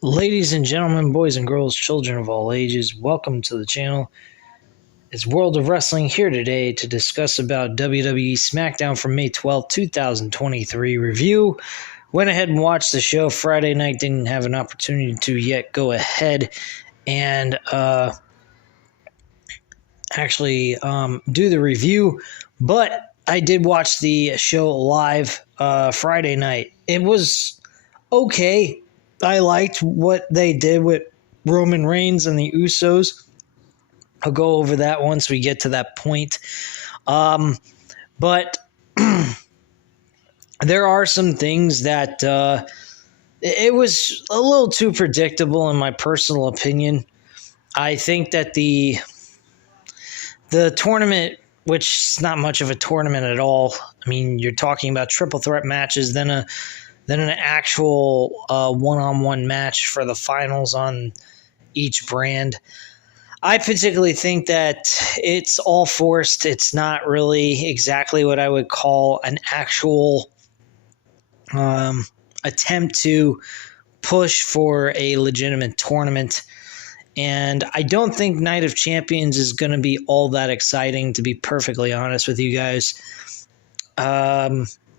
Ladies and gentlemen, boys and girls, children of all ages, welcome to the channel. It's World of Wrestling here today to discuss about WWE Smackdown from May 12th, 2023 review. Went ahead and watched the show Friday night, didn't have an opportunity to yet go ahead and actually do the review, but I did watch the show live Friday night. It was okay. I liked what they did with Roman Reigns and the Usos. I'll go over that once we get to that point. But there are some things that it was a little too predictable in my personal opinion. I think that the tournament, which is not much of a tournament at all. I mean, you're talking about triple threat matches, then an actual one-on-one match for the finals on each brand. I particularly think that it's all forced. It's not really exactly what I would call an actual attempt to push for a legitimate tournament. And I don't think Night of Champions is going to be all that exciting, to be perfectly honest with you guys.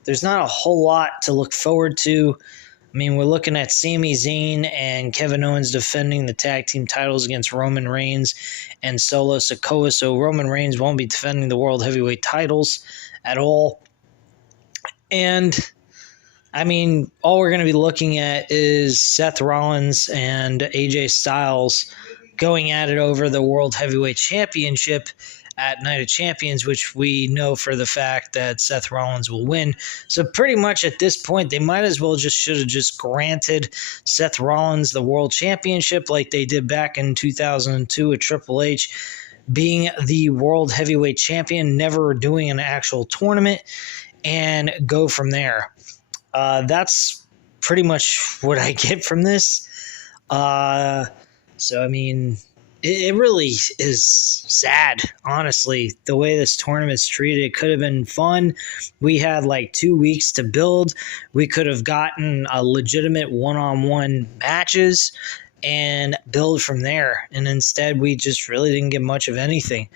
There's not a whole lot to look forward to. I mean, we're looking at Sami Zayn and Kevin Owens defending the tag team titles against Roman Reigns and Solo Sikoa, so Roman Reigns won't be defending the World Heavyweight titles at all. And, I mean, all we're going to be looking at is Seth Rollins and AJ Styles going at it over the World Heavyweight Championship at Night of Champions, which we know for the fact that Seth Rollins will win. So pretty much at this point, they might as well should have just granted Seth Rollins the World Championship like they did back in 2002 with Triple H being the World Heavyweight Champion, never doing an actual tournament, and go from there. That's pretty much what I get from this. So, I mean, it really is sad, honestly, the way this tournament's treated. It could have been fun. We had like 2 weeks to build. We could have gotten a legitimate one-on-one matches and build from there. And instead, we just really didn't get much of anything.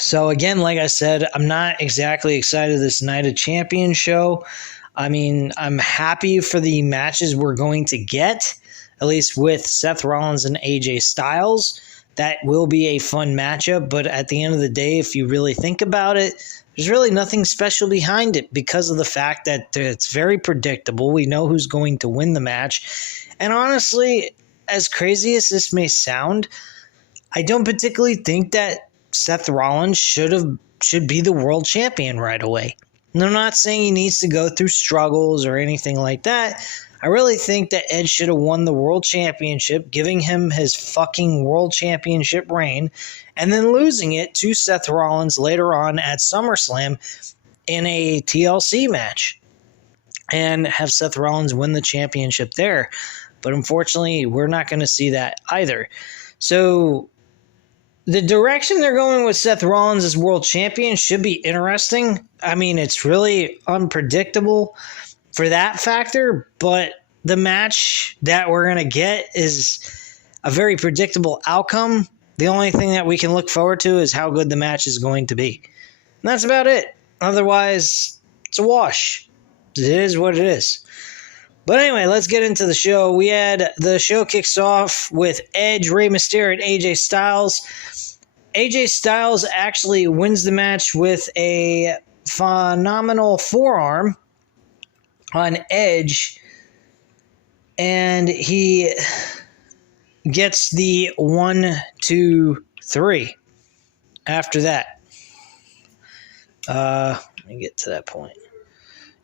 So again, like I said, I'm not exactly excited this Night of Champions show. I mean, I'm happy for the matches we're going to get, at least with Seth Rollins and AJ Styles. That will be a fun matchup, but at the end of the day, if you really think about it, there's really nothing special behind it because of the fact that it's very predictable. We know who's going to win the match. And honestly, as crazy as this may sound, I don't particularly think that Seth Rollins should be the world champion right away. And I'm not saying he needs to go through struggles or anything like that. I really think that Edge should have won the world championship, giving him his fucking world championship reign, and then losing it to Seth Rollins later on at SummerSlam in a TLC match, and have Seth Rollins win the championship there. But unfortunately, we're not going to see that either. So the direction they're going with Seth Rollins as world champion should be interesting. I mean, it's really unpredictable for that factor, but the match that we're going to get is a very predictable outcome. The only thing that we can look forward to is how good the match is going to be. And that's about it. Otherwise, it's a wash. It is what it is. But anyway, let's get into the show. The show kicks off with Edge, Rey Mysterio, and AJ Styles. AJ Styles actually wins the match with a phenomenal forearm on Edge, and he gets the 1, 2, 3 after that. Let me get to that point.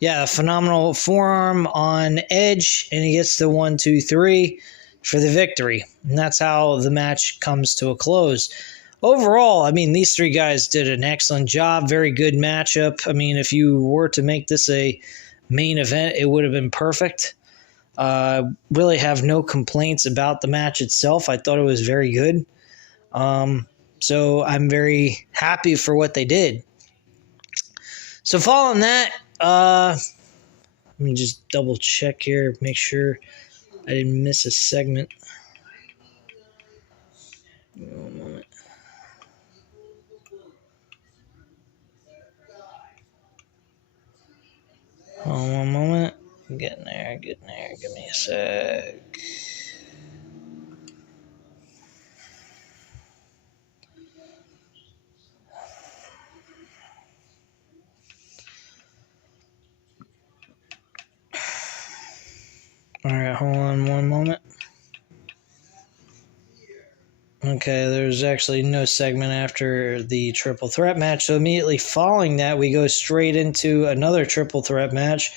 Yeah, a phenomenal forearm on Edge, and he gets the 1, 2, 3 for the victory. And that's how the match comes to a close. Overall, I mean, these three guys did an excellent job. Very good matchup. I mean, if you were to make this a main event, it would have been perfect. Really have no complaints about the match itself. I thought it was very good. So I'm very happy for what they did. So following that, Let me just double check here, make sure I didn't miss a segment. One moment. Hold on one moment. I'm getting there. Give me a sec. All right, hold on one moment. Okay, there's actually no segment after the triple threat match. So immediately following that, we go straight into another triple threat match,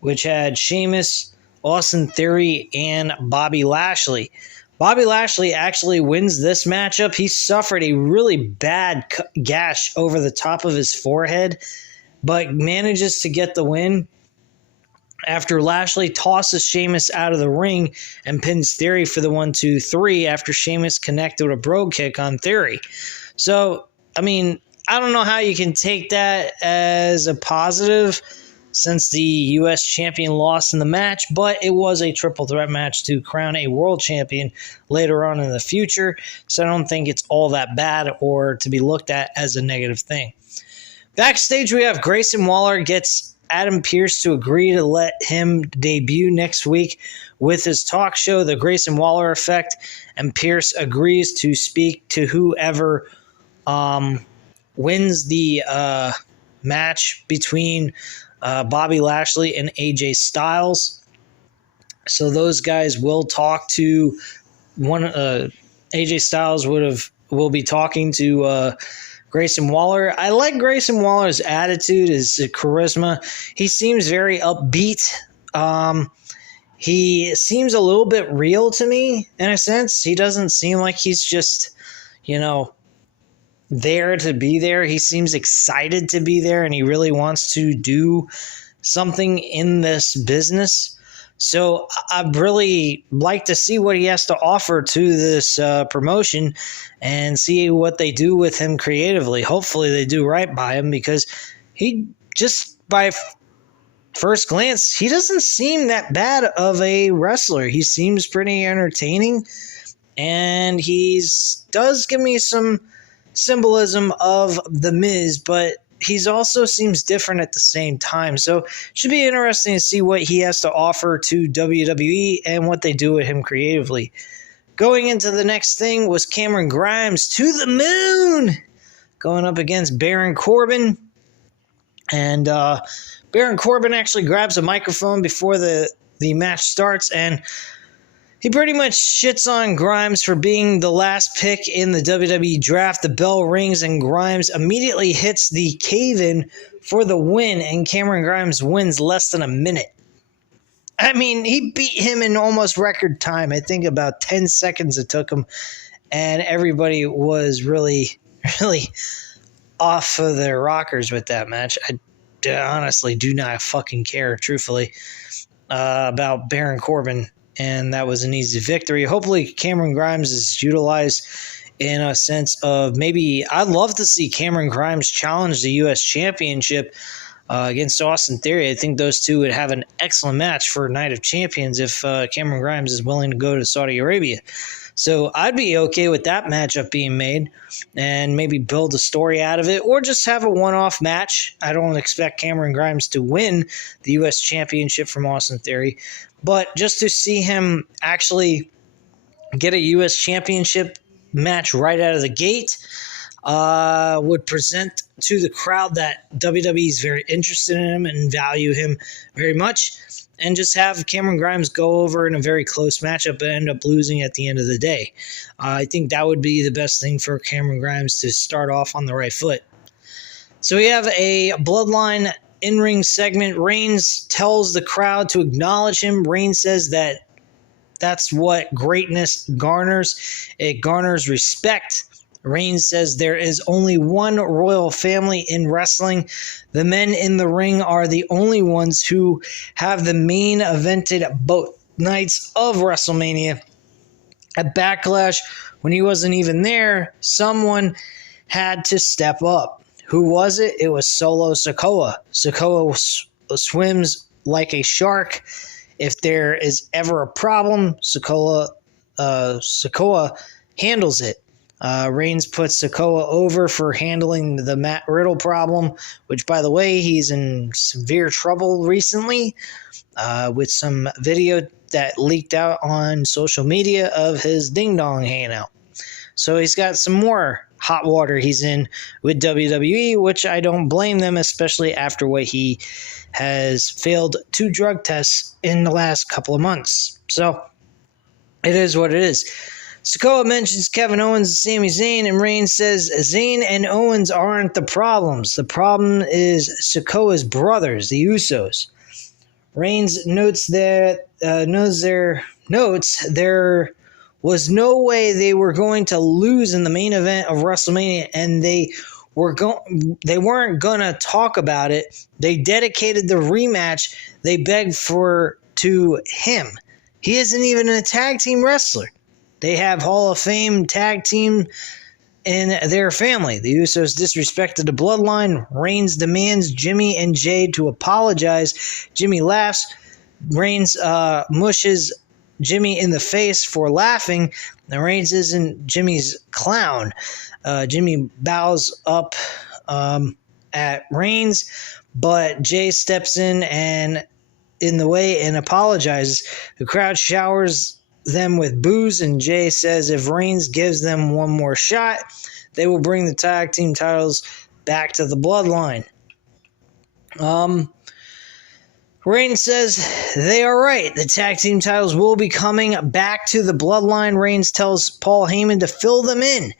which had Sheamus, Austin Theory, and Bobby Lashley. Bobby Lashley actually wins this matchup. He suffered a really bad gash over the top of his forehead, but manages to get the win after Lashley tosses Sheamus out of the ring and pins Theory for the 1-2-3 after Sheamus connected a brogue kick on Theory. So, I mean, I don't know how you can take that as a positive since the U.S. champion lost in the match, but it was a triple threat match to crown a world champion later on in the future, so I don't think it's all that bad or to be looked at as a negative thing. Backstage, we have Grayson Waller gets Adam Pearce to agree to let him debut next week with his talk show, The Grayson Waller Effect, and Pearce agrees to speak to whoever wins the match between Bobby Lashley and AJ Styles. So those guys will talk to AJ Styles will be talking to Grayson Waller. I like Grayson Waller's attitude, his charisma. He seems very upbeat. He seems a little bit real to me in a sense. He doesn't seem like he's just, there to be there. He seems excited to be there, and he really wants to do something in this business. So I'd really like to see what he has to offer to this promotion and see what they do with him creatively. Hopefully they do right by him, because he just, by first glance, he doesn't seem that bad of a wrestler. He seems pretty entertaining, and he does give me some symbolism of The Miz, but he's also seems different at the same time. So it should be interesting to see what he has to offer to WWE and what they do with him creatively. Going into the next thing was Cameron Grimes to the moon, going up against Baron Corbin. And Baron Corbin actually grabs a microphone before the match starts, and he pretty much shits on Grimes for being the last pick in the WWE draft. The bell rings and Grimes immediately hits the cave-in for the win, and Cameron Grimes wins less than a minute. I mean, he beat him in almost record time. I think about 10 seconds it took him, and everybody was really, really off of their rockers with that match. I honestly do not fucking care, truthfully, about Baron Corbin. And that was an easy victory. Hopefully Cameron Grimes is utilized in a sense of maybe I'd love to see Cameron Grimes challenge the U.S. Championship against Austin Theory. I think those two would have an excellent match for Night of Champions if Cameron Grimes is willing to go to Saudi Arabia. So I'd be okay with that matchup being made and maybe build a story out of it, or just have a one-off match. I don't expect Cameron Grimes to win the U.S. Championship from Austin Theory, but just to see him actually get a U.S. Championship match right out of the gate would present to the crowd that WWE is very interested in him and value him very much, and just have Cameron Grimes go over in a very close matchup and end up losing at the end of the day. I think that would be the best thing for Cameron Grimes to start off on the right foot. So we have a Bloodline in-ring segment. Reigns tells the crowd to acknowledge him. Reigns says that that's what greatness garners. It garners respect. Reigns says there is only one royal family in wrestling. The men in the ring are the only ones who have the main evented both nights of WrestleMania. At Backlash, when he wasn't even there, someone had to step up. Who was it? It was Solo Sikoa. Sikoa swims like a shark. If there is ever a problem, Sikoa handles it. Reigns puts Sikoa over for handling the Matt Riddle problem, which, by the way, he's in severe trouble recently with some video that leaked out on social media of his ding-dong hanging out. So he's got some more hot water he's in with WWE, which I don't blame them, especially after what he has failed 2 drug tests in the last couple of months. So it is what it is. Sikoa mentions Kevin Owens and Sami Zayn, and Reigns says Zayn and Owens aren't the problems. The problem is Sikoa's brothers, the Usos. Reigns notes there was no way they were going to lose in the main event of WrestleMania, and they weren't going to talk about it. They dedicated the rematch they begged for to him. He isn't even a tag team wrestler. They have Hall of Fame tag team in their family. The Usos disrespected the bloodline. Reigns demands Jimmy and Jay to apologize. Jimmy laughs. Reigns mushes Jimmy in the face for laughing. Now Reigns isn't Jimmy's clown. Jimmy bows up at Reigns, but Jay steps in the way and apologizes. The crowd showers them with boos, and Jay says if Reigns gives them one more shot, they will bring the tag team titles back to the bloodline. Reigns says they are right. The tag team titles will be coming back to the bloodline. Reigns tells Paul Heyman to fill them in.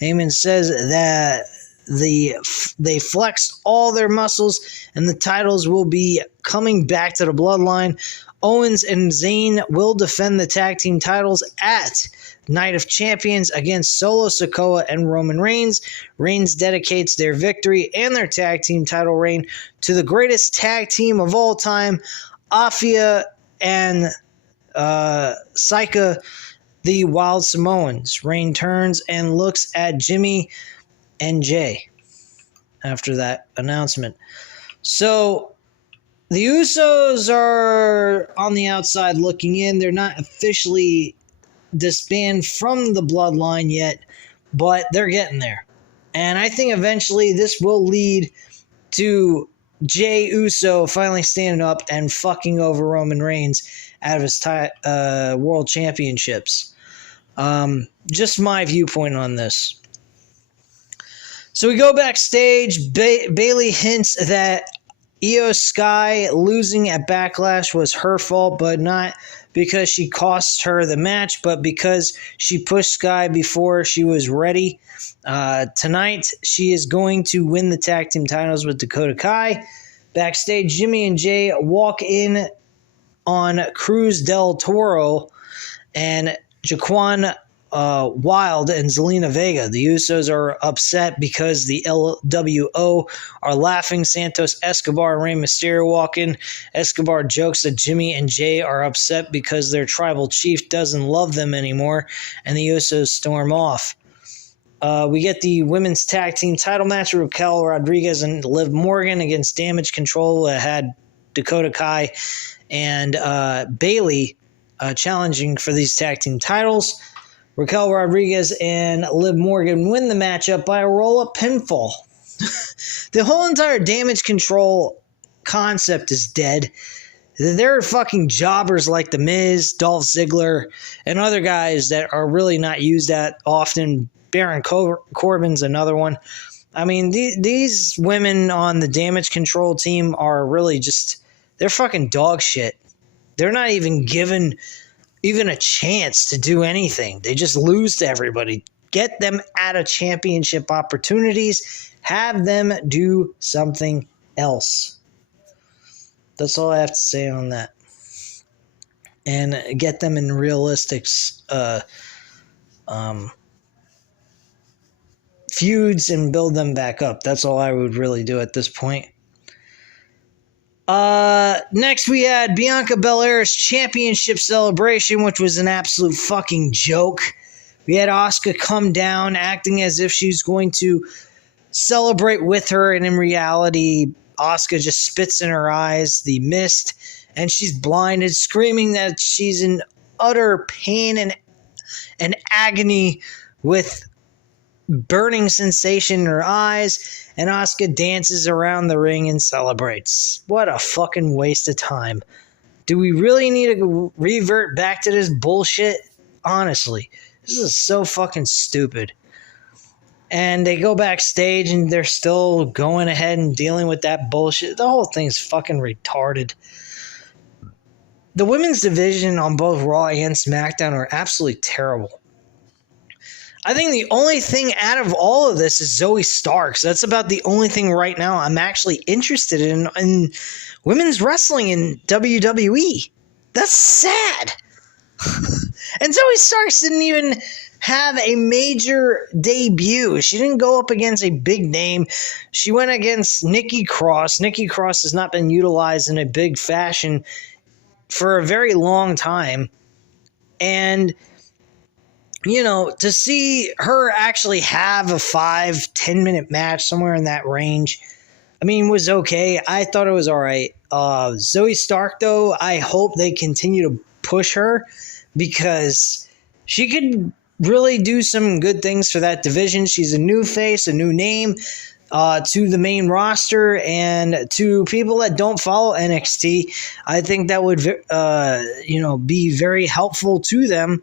Heyman says that they flexed all their muscles and the titles will be coming back to the bloodline. Owens and Zayn will defend the tag team titles at Night of Champions against Solo Sikoa and Roman Reigns. Reigns dedicates their victory and their tag team title reign to the greatest tag team of all time, Afia and Sika, the Wild Samoans. Reigns turns and looks at Jimmy and Jay after that announcement. So the Usos are on the outside looking in. They're not officially disbanded from the bloodline yet, but they're getting there. And I think eventually this will lead to Jey Uso finally standing up and fucking over Roman Reigns out of his world championships. Just my viewpoint on this. So we go backstage. Bayley hints that Io Sky losing at Backlash was her fault, but not because she cost her the match, but because she pushed Sky before she was ready. Tonight, she is going to win the tag team titles with Dakota Kai. Backstage, Jimmy and Jay walk in on Cruz del Toro and Jaquan Wild and Zelina Vega. The Usos are upset because the LWO are laughing. Santos Escobar and Rey Mysterio walk in. Escobar jokes that Jimmy and Jay are upset because their tribal chief doesn't love them anymore, and the Usos storm off. We get the women's tag team title match. Raquel Rodriguez and Liv Morgan against Damage Control. Had Dakota Kai and Bayley challenging for these tag team titles. Raquel Rodriguez and Liv Morgan win the matchup by a roll-up pinfall. The whole entire Damage Control concept is dead. They're fucking jobbers like The Miz, Dolph Ziggler, and other guys that are really not used that often. Baron Corbin's another one. I mean, these women on the Damage Control team are really just, they're fucking dog shit. They're not even given even a chance to do anything. They just lose to everybody. Get them out of championship opportunities. Have them do something else. That's all I have to say on that. And get them in realistic feuds and build them back up. That's all I would really do at this point. Next we had Bianca Belair's championship celebration, which was an absolute fucking joke. We had Asuka come down acting as if she's going to celebrate with her, and in reality, Asuka just spits in her eyes the mist and she's blinded, screaming that she's in utter pain and agony with burning sensation in her eyes, and Asuka dances around the ring and celebrates. What a fucking waste of time. Do we really need to revert back to this bullshit? Honestly, this is so fucking stupid. And they go backstage and they're still going ahead and dealing with that bullshit. The whole thing's fucking retarded. The women's division on both Raw and SmackDown are absolutely terrible. I think the only thing out of all of this is Zoe Stark. So that's about the only thing right now I'm actually interested in women's wrestling in WWE. That's sad. And Zoe Stark didn't even have a major debut. She didn't go up against a big name. She went against Nikki Cross. Nikki Cross has not been utilized in a big fashion for a very long time. And, you know, to see her actually have a 5-10 minute match somewhere in that range, I mean, was okay. I thought it was all right. Zoe Stark, though, I hope they continue to push her because she could really do some good things for that division. She's a new face, a new name to the main roster, and to people that don't follow NXT, I think that would be very helpful to them.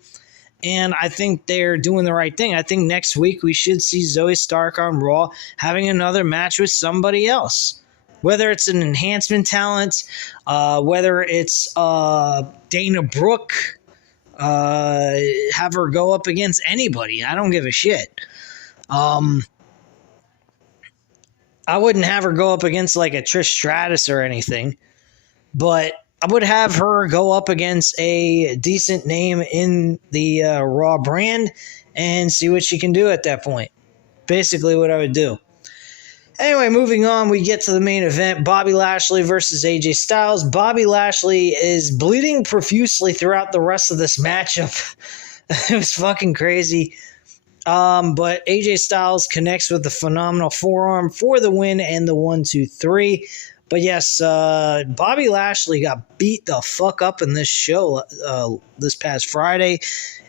And I think they're doing the right thing. I think next week we should see Zoe Stark on Raw having another match with somebody else. Whether it's an enhancement talent, whether it's Dana Brooke, have her go up against anybody. I don't give a shit. I wouldn't have her go up against like a Trish Stratus or anything, but I would have her go up against a decent name in the Raw brand and see what she can do at that point. Basically what I would do. Anyway, moving on, we get to the main event, Bobby Lashley versus AJ Styles. Bobby Lashley is bleeding profusely throughout the rest of this matchup. It was fucking crazy. But AJ Styles connects with the phenomenal forearm for the win and the 1-2-3. But yes, Bobby Lashley got beat the fuck up in this show this past Friday.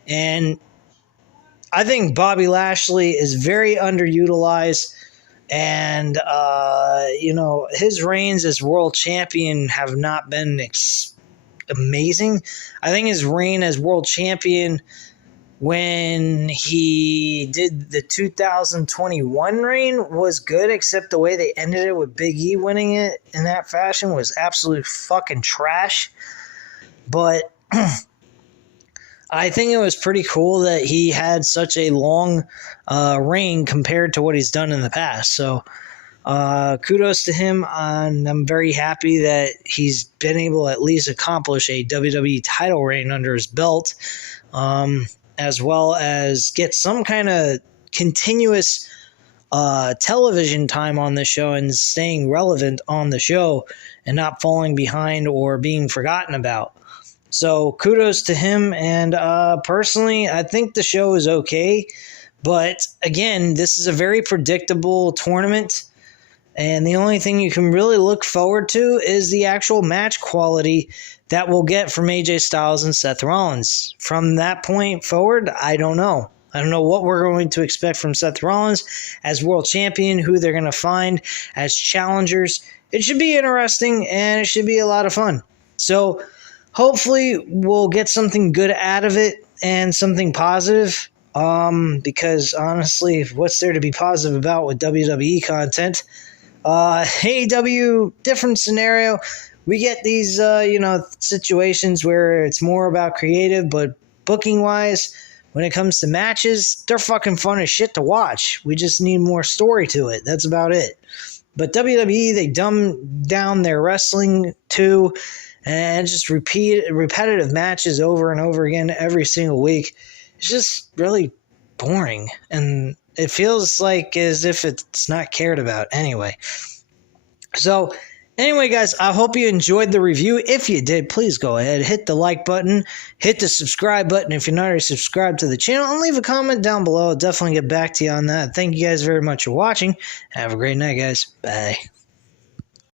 And I think Bobby Lashley is very underutilized. And, his reigns as world champion have not been amazing. I think his reign as world champion when he did the 2021 reign was good, except the way they ended it with Big E winning it in that fashion was absolute fucking trash. But I think it was pretty cool that he had such a long reign compared to what he's done in the past. So kudos to him. And I'm very happy that he's been able to at least accomplish a WWE title reign under his belt, as well as get some kind of continuous television time on the show and staying relevant on the show and not falling behind or being forgotten about. So kudos to him, and personally, I think the show is okay. But again, this is a very predictable tournament, and the only thing you can really look forward to is the actual match quality that we'll get from AJ Styles and Seth Rollins. From that point forward, I don't know. I don't know what we're going to expect from Seth Rollins as world champion, who they're going to find as challengers. It should be interesting, and it should be a lot of fun. So hopefully we'll get something good out of it and something positive, because honestly, what's there to be positive about with WWE content? AEW, different scenario. We get these, situations where it's more about creative, but booking-wise, when it comes to matches, they're fucking fun as shit to watch. We just need more story to it. That's about it. But WWE, they dumb down their wrestling too, and just repetitive matches over and over again every single week. It's just really boring, and it feels like as if it's not cared about anyway. So anyway, guys, I hope you enjoyed the review. If you did, please go ahead, hit the like button, hit the subscribe button if you're not already subscribed to the channel, and leave a comment down below. I'll definitely get back to you on that. Thank you guys very much for watching. Have a great night, guys. Bye.